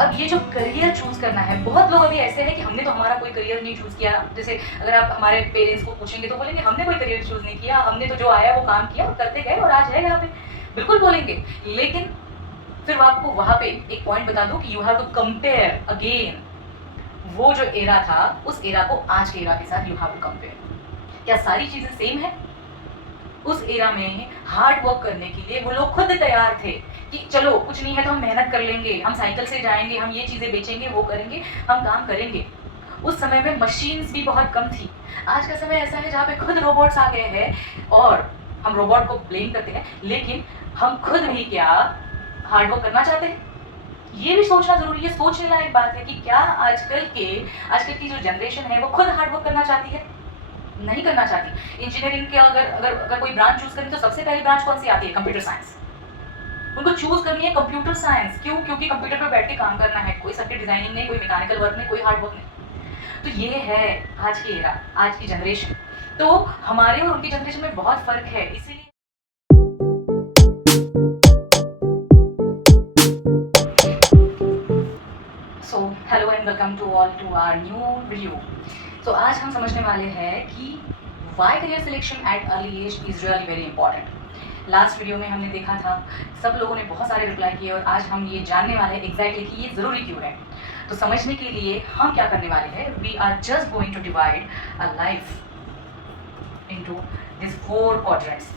अब ये जो करियर चूज़ करना है, बहुत लोग अभी ऐसे हैं कि हमने तो हमारा कोई करियर नहीं चूज़ किया। जैसे अगर आप हमारे पेरेंट्स को पूछेंगे तो बोलेंगे हमने कोई करियर चूज़ नहीं किया, हमने तो जो आया वो काम किया और करते गए और आज है यहाँ पे। बिल्कुल बोलेंगे, लेकिन फिर आपको वहाँ पे एक पॉइंट बता दूँ कि you have to compare again वो जो एरा था, उस एरा को आज के एरा के साथ यू हैव टू कंपेयर। क्या सारी चीज़ें सेम है? उस एरा में हार्ड वर्क करने के लिए वो लोग खुद तैयार थे कि चलो कुछ नहीं है तो हम मेहनत कर लेंगे, हम साइकिल से जाएंगे, हम ये चीज़ें बेचेंगे, वो करेंगे, हम काम करेंगे। उस समय में मशीन्स भी बहुत कम थी। आज का समय ऐसा है जहाँ पे खुद रोबोट्स आ गए हैं और हम रोबोट को ब्लेम करते हैं, लेकिन हम खुद भी क्या हार्ड वर्क करना चाहते हैं? ये भी सोचना ज़रूरी है। सोचने लायक बात है कि क्या आजकल की जो जनरेशन है वो खुद हार्ड वर्क करना चाहती है? नहीं करना चाहती। इंजीनियरिंग के अगर कोई ब्रांच चूज़ करें तो सबसे पहली ब्रांच कौन सी आती है? Computer science. उनको चूज़ करनी है कंप्यूटर साइंस। क्यों? क्योंकि कंप्यूटर पर बैठ के काम करना है, कोई सर्किट डिज़ाइनिंग नहीं, कोई मैकेनिकल वर्क नहीं, कोई हार्ड वर्क नहीं। तो ये है आज की एरा, आज की जनरेशन। तो हमारे और उनकी जनरेशन में बहुत फ़र्क है, इसीलिए so hello and welcome to all to our new video. तो आज हम समझने वाले हैं कि why career selection at early age is really very important. Last video में हमने देखा था, सब लोगों ने बहुत सारे रिप्लाई किए और आज हम ये जानने वाले हैं एग्जैक्टली कि ये ज़रूरी क्यों है। तो समझने के लिए हम क्या करने वाले हैं, we are just going to divide a life into this 4 quadrants.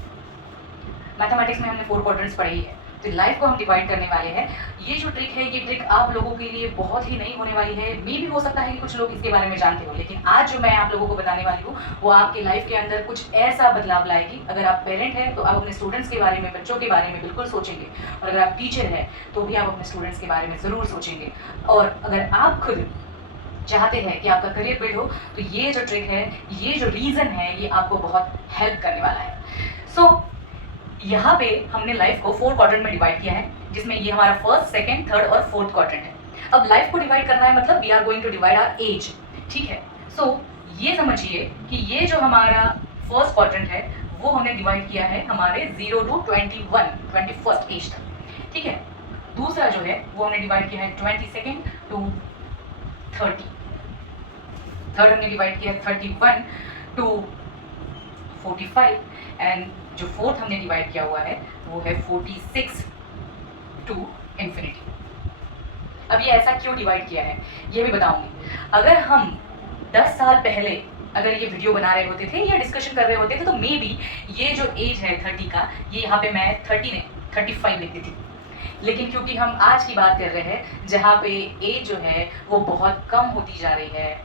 Mathematics में हमने 4 क्वाड्रेंट्स पढ़ी है, तो लाइफ को हम डिवाइड करने वाले हैं। ये जो ट्रिक है, ये ट्रिक आप लोगों के लिए बहुत ही नई होने वाली है। मे भी हो सकता है कि कुछ लोग इसके बारे में जानते हो, लेकिन आज जो मैं आप लोगों को बताने वाली हूँ वो आपकी लाइफ के अंदर कुछ ऐसा बदलाव लाएगी। अगर आप पेरेंट हैं तो आप अपने स्टूडेंट्स के बारे में, बच्चों के बारे में बिल्कुल सोचेंगे, और अगर आप टीचर हैं तो भी आप अपने स्टूडेंट्स के बारे में ज़रूर सोचेंगे। और अगर आप खुद चाहते हैं कि आपका करियर बिल्ड हो तो ये जो ट्रिक है, ये जो रीज़न है, ये आपको बहुत हेल्प करने वाला है। सो यहाँ पे हमने लाइफ को 4 क्वाड्रेंट में डिवाइड किया है, जिसमें ये हमारा फर्स्ट, सेकंड, थर्ड और फोर्थ क्वाड्रेंट है। अब लाइफ को डिवाइड करना है मतलब we are going to divide our age, ठीक है। सो ये समझिए कि ये जो हमारा फर्स्ट क्वाड्रेंट है वो हमने डिवाइड किया है हमारे 0 to 21 एज तक, ठीक है। दूसरा जो है वो हमने डिवाइड किया है 22 to 30। थर्ड हमने डिवाइड किया है 31 to 45 एंड जो फोर्थ हमने डिवाइड किया हुआ है वो है 46 टू इन्फिनिटी। अब ये ऐसा क्यों डिवाइड किया है ये भी बताऊंगी। अगर हम 10 साल पहले अगर ये वीडियो बना रहे होते थे या डिस्कशन कर रहे होते थे तो मे बी ये जो एज है 30 का, ये यहाँ पे मैं 30 नहीं 35 लिख दी थी। लेकिन क्योंकि हम आज की बात कर रहे हैं जहाँ पे एज जो है वो बहुत कम होती जा रही है,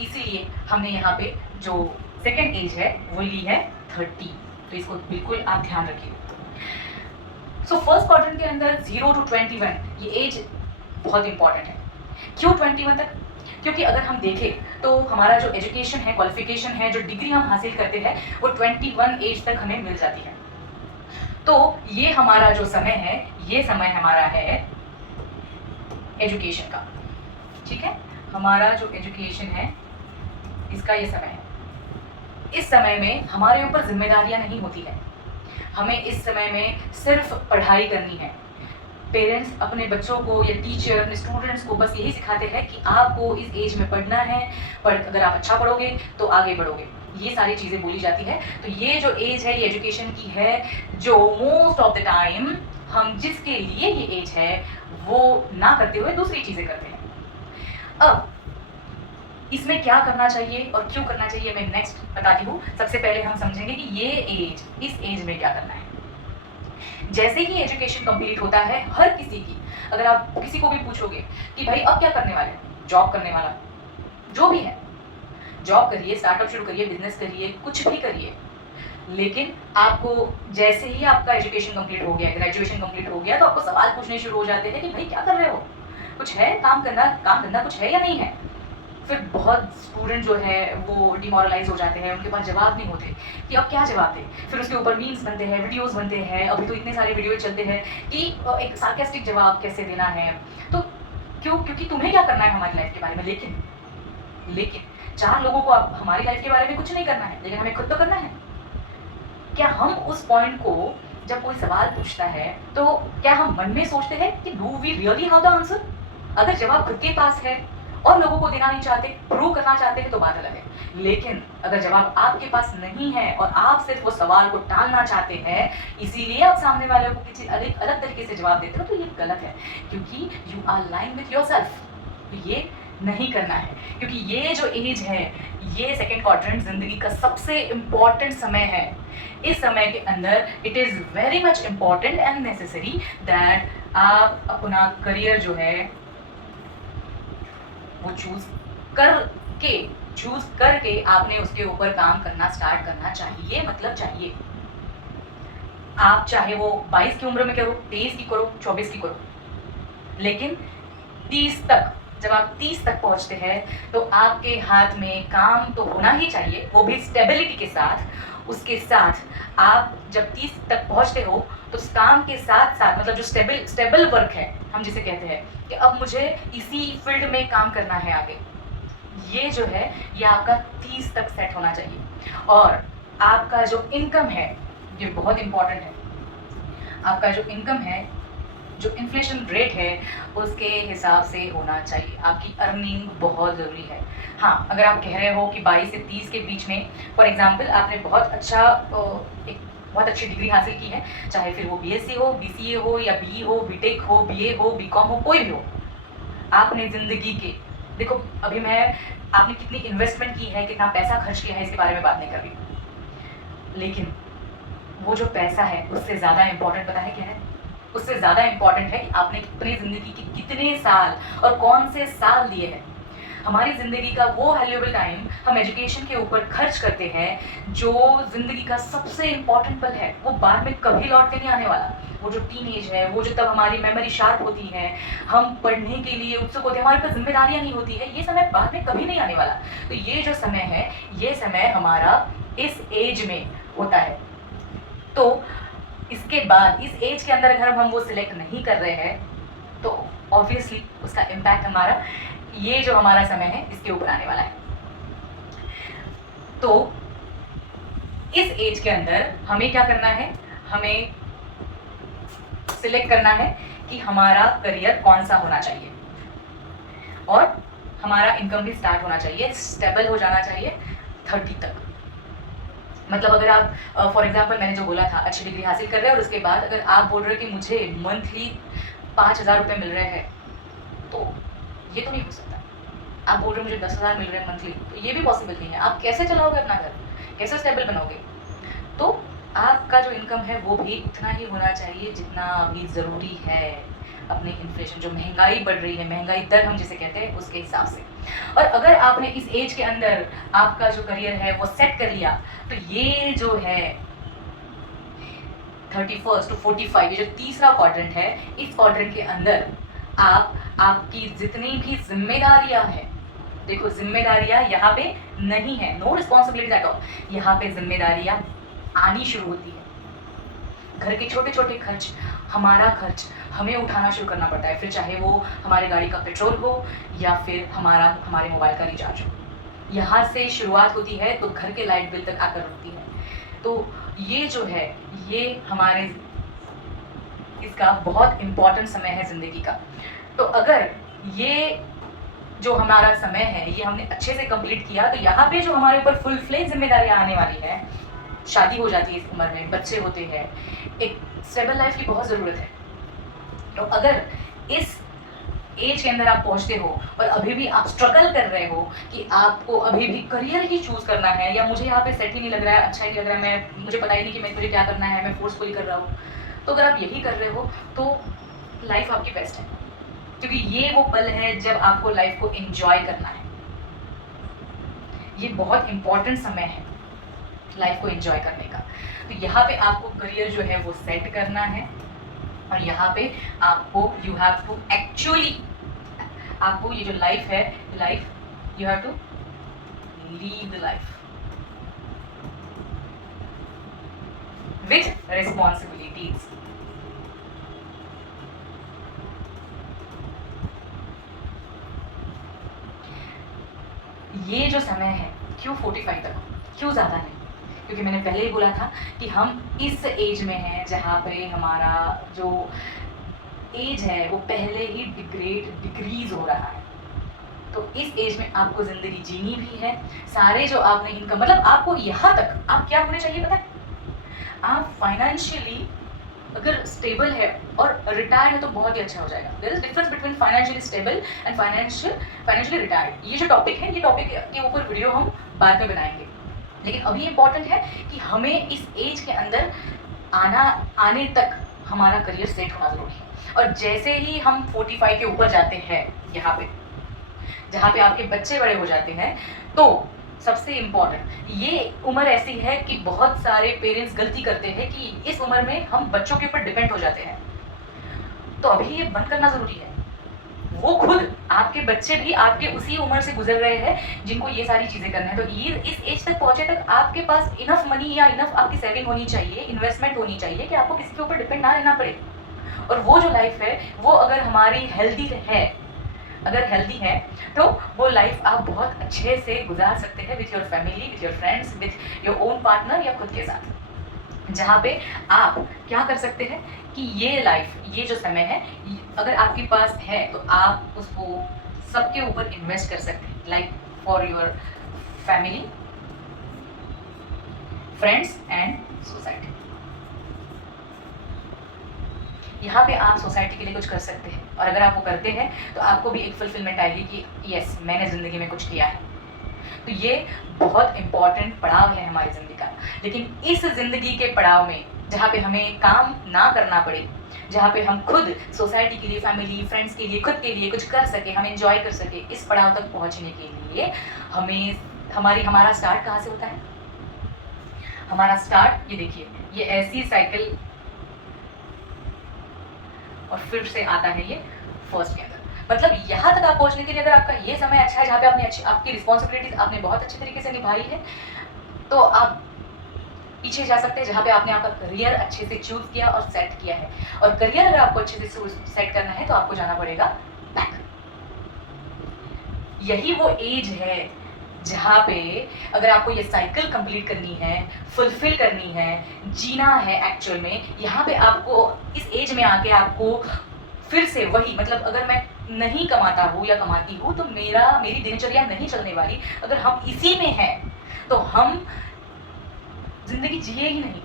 इसीलिए हमने यहाँ पे जो सेकेंड एज है वो ली है 30। तो इसको बिल्कुल आप ध्यान रखिए। सो फर्स्ट क्वाड्रेंट के अंदर 0 to 21 ये एज बहुत इंपॉर्टेंट है। क्यों 21 तक? क्योंकि अगर हम देखें तो हमारा जो एजुकेशन है, क्वालिफिकेशन है, जो डिग्री हम हासिल करते हैं वो 21 एज तक हमें मिल जाती है। तो ये हमारा जो समय है, ये समय हमारा है एजुकेशन का, ठीक है। हमारा जो एजुकेशन है इसका ये समय है। इस समय में हमारे ऊपर जिम्मेदारियां नहीं होती है, हमें इस समय में सिर्फ पढ़ाई करनी है। पेरेंट्स अपने बच्चों को या टीचर अपने स्टूडेंट्स को बस यही सिखाते हैं कि आपको इस एज में पढ़ना है, पर अगर आप अच्छा पढ़ोगे तो आगे बढ़ोगे, ये सारी चीज़ें बोली जाती है। तो ये जो एज है ये एजुकेशन की है, जो मोस्ट ऑफ द टाइम हम जिसके लिए ये एज है वो ना करते हुए दूसरी चीज़ें करते हैं। अब इसमें क्या करना चाहिए और क्यों करना चाहिए मैं नेक्स्ट बताती हूँ। सबसे पहले हम समझेंगे कि ये एज, इस एज में क्या करना है। जैसे ही एजुकेशन कंप्लीट होता है हर किसी की, अगर आप किसी को भी पूछोगे कि भाई अब क्या करने वाले, जॉब करने वाला, जो भी है जॉब करिए, स्टार्टअप शुरू करिए, बिजनेस करिए, कुछ भी करिए, लेकिन आपको जैसे ही आपका एजुकेशन कंप्लीट हो गया, ग्रेजुएशन कंप्लीट हो गया, तो आपको सवाल पूछने शुरू हो जाते हैं कि भाई क्या कर रहे हो, कुछ है काम धंधा कुछ है या नहीं है। फिर बहुत स्टूडेंट जो है वो डिमोरलाइज हो जाते हैं, उनके पास जवाब नहीं होते कि अब क्या जवाब दें। फिर उसके ऊपर मीम्स बनते हैं, वीडियोस बनते हैं, अभी तो इतने सारे वीडियो चलते हैं कि एक सार्केस्टिक जवाब कैसे देना है। तो क्यों? क्योंकि तुम्हें क्या करना है हमारी लाइफ के बारे में, लेकिन 4 लोगों को अब हमारी लाइफ के बारे में कुछ नहीं करना है, लेकिन हमें खुद तो करना है। क्या हम उस पॉइंट को जब कोई सवाल पूछता है तो क्या हम मन में सोचते हैं कि do we really have the answer? अगर जवाब खुद के पास है और लोगों को देना नहीं चाहते, प्रूव करना चाहते हैं तो बात अलग है। लेकिन अगर जवाब आपके पास नहीं है और आप सिर्फ वो सवाल को टालना चाहते हैं, इसीलिए आप सामने वाले को किसी अलग अलग तरीके से जवाब देते हो, तो ये गलत है, क्योंकि you are lying with yourself. तो ये नहीं करना है, क्योंकि ये जो एज है, ये सेकेंड क्वाड्रेंट जिंदगी का सबसे इम्पॉर्टेंट समय है। इस समय के अंदर it is very much important and necessary that आप अपना करियर जो है वो चूज करके आपने उसके ऊपर काम करना स्टार्ट करना चाहिए। मतलब चाहिए, आप चाहे वो 22 की उम्र में करो, 23 की करो, 24 की करो, लेकिन 30 तक, जब आप 30 तक पहुंचते हैं तो आपके हाथ में काम तो होना ही चाहिए, वो भी स्टेबिलिटी के साथ। उसके साथ आप जब 30 तक पहुंचते हो तो उस काम के साथ साथ, मतलब जो स्टेबल वर्क है, हम जिसे कहते हैं कि अब मुझे इसी फील्ड में काम करना है आगे, ये जो है ये आपका 30 तक सेट होना चाहिए। और आपका जो इनकम है, ये बहुत इंपॉर्टेंट है, आपका जो इनकम है, जो इन्फ्लेशन रेट है, उसके हिसाब से होना चाहिए। आपकी अर्निंग बहुत ज़रूरी है। हाँ, अगर आप कह रहे हो कि 22 से 30 के बीच में, फॉर एग्जांपल आपने एक बहुत अच्छी डिग्री हासिल की है, चाहे फिर वो बीएससी हो, बीसीए हो, या बीई हो, बीटेक हो, बीए हो, बीकॉम हो, कोई भी हो, आपने ज़िंदगी के, देखो अभी मैं आपने कितनी इन्वेस्टमेंट की है, कितना पैसा खर्च किया है, इसके बारे में बात नहीं कर रही, लेकिन वो जो पैसा है उससे ज़्यादा इम्पोर्टेंट पता है क्या है? उससे ज़्यादा इम्पॉर्टेंट है कि आपने अपनी ज़िंदगी के कितने साल और कौन से साल दिए हैं। हमारी ज़िंदगी का वो वैल्यूएबल टाइम हम एजुकेशन के ऊपर खर्च करते हैं, जो ज़िंदगी का सबसे इम्पॉर्टेंट पल है, वो बाद में कभी लौट के नहीं आने वाला। वो जो टीनेज है, वो जो तब हमारी मेमोरी शार्प होती है, हम पढ़ने के लिए उत्सुक होते हैं, हमारे पास जिम्मेदारियाँ नहीं होती है, ये समय बाद में कभी नहीं आने वाला। तो ये जो समय है, ये समय हमारा इस एज में होता है। तो इसके बाद इस एज के अंदर अगर हम वो सिलेक्ट नहीं कर रहे हैं तो ऑब्वियसली उसका इम्पैक्ट हमारा ये जो हमारा समय है इसके ऊपर आने वाला है। तो इस एज के अंदर हमें क्या करना है? हमें सिलेक्ट करना है कि हमारा करियर कौन सा होना चाहिए और हमारा इनकम भी स्टार्ट होना चाहिए, स्टेबल हो जाना चाहिए 30 तक। मतलब अगर आप फॉर एग्जांपल मैंने जो बोला था, अच्छी डिग्री हासिल कर रहे हैं और उसके बाद अगर आप बोल रहे हो कि मुझे मंथली 5,000 रुपये मिल रहे हैं, तो ये तो नहीं हो सकता। आप बोल रहे हो मुझे 10,000 मिल रहे हैं मंथली, तो ये भी पॉसिबल नहीं है। आप कैसे चलाओगे अपना घर, कैसे स्टेबल बनोगे? तो आपका जो इनकम है वो भी उतना ही होना चाहिए जितना अभी ज़रूरी है अपने इन्फ्लेशन, जो महंगाई बढ़ रही है, महंगाई दर हम जिसे कहते हैं, उसके हिसाब से। और अगर आपने इस एज के अंदर आपका जो करियर है वो सेट कर लिया, तो ये जो है 31 to 45, ये जो तीसरा क्वाड्रेंट है, इस क्वाड्रेंट के अंदर आपकी जितनी भी जिम्मेदारियां हैं, देखो जिम्मेदारियां यहाँ पे नहीं है, नो रिस्पॉन्सिबिलिटीज एट ऑल, यहाँ पे जिम्मेदारियां आनी शुरू होती है। घर के छोटे छोटे खर्च, हमारा खर्च हमें उठाना शुरू करना पड़ता है, फिर चाहे वो हमारे गाड़ी का पेट्रोल हो या फिर हमारे मोबाइल का रिचार्ज हो। यहाँ से शुरुआत होती है तो घर के लाइट बिल तक आकर रुकती है। तो ये जो है ये हमारे इसका बहुत इम्पॉर्टेंट समय है ज़िंदगी का। तो अगर ये जो हमारा समय है ये हमने अच्छे से कंप्लीट किया, तो यहाँ पे जो हमारे ऊपर फुल फ्लेज जिम्मेदारियाँ आने वाली है, शादी हो जाती है इस उम्र में, बच्चे होते हैं, एक स्टेबल लाइफ की बहुत ज़रूरत है। तो अगर इस एज के अंदर आप पहुंचते हो और अभी भी आप स्ट्रगल कर रहे हो कि आपको अभी भी करियर ही चूज़ करना है, या मुझे यहाँ पे सेट ही नहीं लग रहा है, अच्छा ही लग रहा है, मुझे पता ही नहीं कि मुझे क्या करना है, मैं फोर्सफुली कर रहा हूँ, तो अगर आप यही कर रहे हो तो लाइफ आपकी बेस्ट है, क्योंकि ये वो पल है जब आपको लाइफ को एंजॉय करना है। ये बहुत इंपॉर्टेंट समय है लाइफ को एंजॉय करने का। तो यहाँ पे आपको करियर जो है वो सेट करना है, और यहाँ पे आपको यू हैव टू एक्चुअली, आपको ये जो लाइफ है, life you have to live the life with responsibilities. ये जो समय है क्यों 45 तक, क्यों ज़्यादा है? क्योंकि मैंने पहले ही बोला था कि हम इस एज में हैं जहाँ पे हमारा जो एज है वो पहले ही डिक्रीज हो रहा है। तो इस एज में आपको ज़िंदगी जीनी भी है। सारे जो आपने इनकम, मतलब आपको यहाँ तक आप क्या होने चाहिए पता है? आप फाइनेंशियली अगर स्टेबल है और रिटायर्ड है तो बहुत ही अच्छा हो जाएगा। There is difference between financially stable and financially retired. ये जो टॉपिक है, ये टॉपिक के ऊपर वीडियो हम बाद में बनाएंगे, लेकिन अभी इम्पॉर्टेंट है कि हमें इस एज के अंदर आने तक हमारा करियर सेट होना जरूरी है। और जैसे ही हम 45 के ऊपर जाते हैं, यहाँ पे जहाँ पे आपके बच्चे बड़े हो जाते हैं, तो सबसे इम्पॉर्टेंट ये उम्र ऐसी है कि बहुत सारे पेरेंट्स गलती करते हैं कि इस उम्र में हम बच्चों के ऊपर डिपेंड हो जाते हैं। तो अभी ये बंद करना जरूरी है। वो खुद आपके बच्चे भी आपके उसी उम्र से गुजर रहे हैं जिनको ये सारी चीजें करना है। तो ये इस एज तक पहुंचे तक आपके पास इनफ मनी या इनफ आपकी सेविंग होनी चाहिए, इन्वेस्टमेंट होनी चाहिए कि आपको किसी के ऊपर डिपेंड ना रहना पड़े। और वो जो लाइफ है वो अगर हमारी हेल्दी है, अगर हेल्दी है तो वो लाइफ आप बहुत अच्छे से गुजार सकते हैं with your family, with your friends, with your own partner या खुद के साथ। जहाँ पे आप क्या कर सकते हैं कि ये लाइफ, ये जो समय है, अगर आपके पास है तो आप उसको सबके ऊपर इन्वेस्ट कर सकते हैं, like for your family, friends and society. यहाँ पे आप सोसाइटी के लिए कुछ कर सकते हैं, और अगर आप वो करते हैं तो आपको भी एक फुलफिलमेंट आएगी कि यस, मैंने ज़िंदगी में कुछ किया है। तो ये बहुत इम्पॉर्टेंट पड़ाव है हमारी ज़िंदगी का। लेकिन इस ज़िंदगी के पड़ाव में जहाँ पे हमें काम ना करना पड़े, जहाँ पे हम खुद सोसाइटी के लिए, फैमिली, फ्रेंड्स के लिए, खुद के लिए कुछ कर सके, हम एंजॉय कर सके, इस पड़ाव तक पहुँचने के लिए हमारा स्टार्ट कहाँ से होता है? हमारा स्टार्ट, ये देखिए, ये ऐसी साइकिल और फिर से आता है ये फर्स्ट के अंदर। मतलब यहाँ तक आप पहुँचने के लिए अगर आपका ये समय अच्छा है, जहाँ पे आपकी रिस्पॉन्सिबिलिटीज आपने बहुत अच्छे तरीके से निभाई है, तो आप पीछे जा सकते हैं जहाँ पे आपने आपका करियर अच्छे से चूज किया और सेट किया है। और करियर अगर आपको अच्छे से सेट करना है तो आपको जाना पड़ेगा बैक। यही वो एज है जहाँ पे अगर आपको ये साइकिल कंप्लीट करनी है, फुलफिल करनी है, जीना है एक्चुअल में, यहाँ पे आपको इस एज में आके आपको फिर से वही, मतलब अगर मैं नहीं कमाता हूँ या कमाती हूँ तो मेरी दिनचर्या नहीं चलने वाली। अगर हम इसी में हैं तो हम जिंदगी जिए ही नहीं।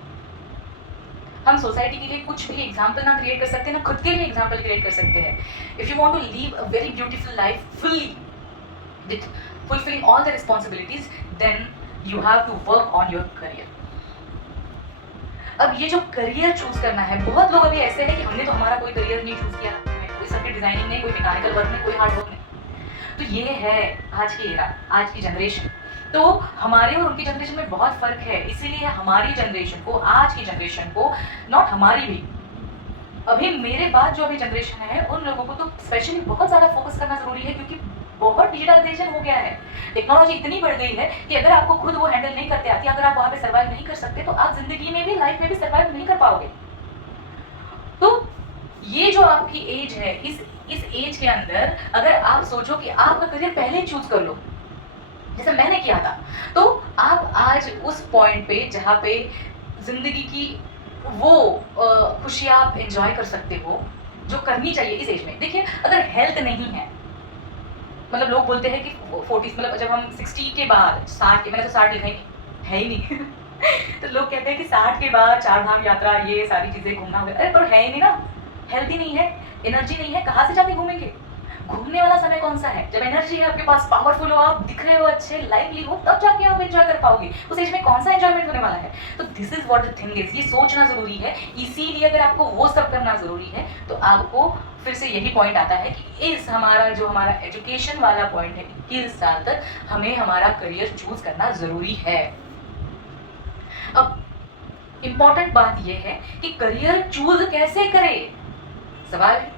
हम सोसाइटी के लिए कुछ भी एग्जाम्पल ना क्रिएट कर सकते, ना खुद के लिए एग्जाम्पल क्रिएट कर सकते हैं। If you want to live a very beautiful life fully with fulfilling all the responsibilities, then you have to work on your career. अब ये जो करियर चूज करना है, बहुत लोग अभी ऐसे हैं कि हमने तो हमारा कोई करियर नहीं चूज किया, कोई सर्किट डिजाइनिंग नहीं, कोई मैकेनिकल वर्क नहीं, कोई हार्ड वर्क नहीं। तो ये है आज की एरा, आज की जनरेशन। तो हमारे और उनकी जनरेशन में बहुत फर्क है, इसीलिए हमारी जनरेशन को, आज की जनरेशन को, नॉट हमारी भी, अभी मेरे बाद जो अभी जनरेशन है उन लोगों को तो स्पेशली बहुत ज़्यादा फोकस करना जरूरी है, क्योंकि बहुत डिजिटलाइजेशन हो गया है, टेक्नोलॉजी इतनी बढ़ गई है कि अगर आपको खुद वो हैंडल नहीं करते आती, अगर आप वहाँ पे सर्वाइव नहीं कर सकते तो आप जिंदगी में भी, लाइफ में भी सर्वाइव नहीं कर पाओगे। तो ये जो आपकी एज है, इस एज के अंदर अगर आप सोचो कि आपका करियर पहले चूज कर लो, जैसे मैंने किया था, तो आप आज उस पॉइंट पे जहाँ पे जिंदगी की वो खुशियाँ आप एंजॉय कर सकते हो जो करनी चाहिए इस एज में। देखिए, अगर हेल्थ नहीं है, मतलब लोग बोलते हैं कि 40, मतलब जब हम 60 के बाद, 60 के, मैंने तो 60 लिखा ही नहीं, है ही नहीं तो लोग कहते हैं कि 60 के बाद 4 धाम यात्रा, ये सारी चीज़ें घूमना होगा। अरे पर है ही नहीं ना, हेल्थ ही नहीं है, एनर्जी नहीं है, कहाँ से जाके घूमेंगे? घूमने वाला समय कौन सा है? जब एनर्जी है आपके पास, पावरफुल हो, आप दिख रहे हो, अच्छे लाइवली हो, तब जाके आप एंजॉय कर पाओगे। उस एज में कौन सा एंजॉयमेंट होने वाला है? तो this is what the thing is, ये सोचना जरूरी है। इसीलिए अगर आपको वो सब करना जरूरी है तो आपको फिर से यही पॉइंट आता है कि हमारा एजुकेशन वाला पॉइंट है, 21 साल तक हमें हमारा करियर चूज करना जरूरी है। अब इंपॉर्टेंट बात यह है कि करियर चूज कैसे करें, सवाल है।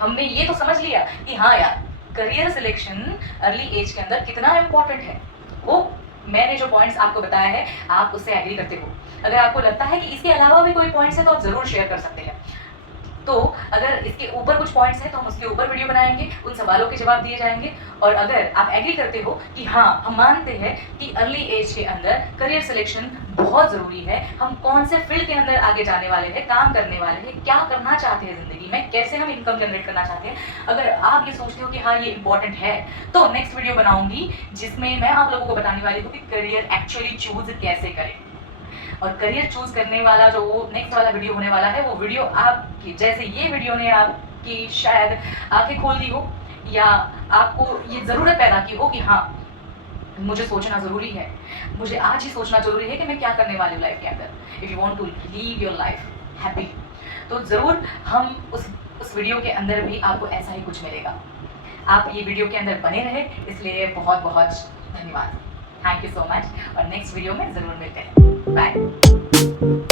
हमने ये तो समझ लिया कि हाँ यार, करियर सिलेक्शन अर्ली एज के अंदर कितना इंपॉर्टेंट है, वो मैंने जो पॉइंट्स आपको बताया है आप उससे एग्री करते हो। अगर आपको लगता है कि इसके अलावा भी कोई पॉइंट्स है तो आप जरूर शेयर कर सकते हैं। तो अगर इसके ऊपर कुछ पॉइंट्स हैं तो हम उसके ऊपर वीडियो बनाएंगे, उन सवालों के जवाब दिए जाएंगे। और अगर आप एग्री करते हो कि हाँ, हम मानते हैं कि अर्ली एज के अंदर करियर सिलेक्शन बहुत ज़रूरी है। हम कौन से फील्ड के अंदर आगे जाने वाले हैं, काम करने वाले हैं, क्या करना चाहते हैं ज़िंदगी में, कैसे हम इनकम जनरेट करना चाहते हैं। अगर आप ये सोचते हो कि हाँ ये इंपॉर्टेंट है, तो नेक्स्ट वीडियो बनाऊंगी जिसमें मैं आप लोगों को बताने वाली हूँ कि करियर एक्चुअली चूज कैसे करें। और करियर चूज करने वाला जो वो नेक्स्ट वाला वीडियो होने वाला है, वो वीडियो आपकी जैसे ये वीडियो ने आपकी शायद आंखें खोल दी हो, या आपको ये ज़रूरत पैदा की हो कि हाँ मुझे सोचना ज़रूरी है, मुझे आज ही सोचना ज़रूरी है कि मैं क्या करने वाली हूँ लाइफ के अंदर। If you want to live your life happy, तो ज़रूर हम उस वीडियो के अंदर भी आपको ऐसा ही कुछ मिलेगा। आप ये वीडियो के अंदर बने रहे, इसलिए बहुत बहुत धन्यवाद। थैंक यू सो मच, और नेक्स्ट वीडियो में ज़रूर मिलते हैं। बाय।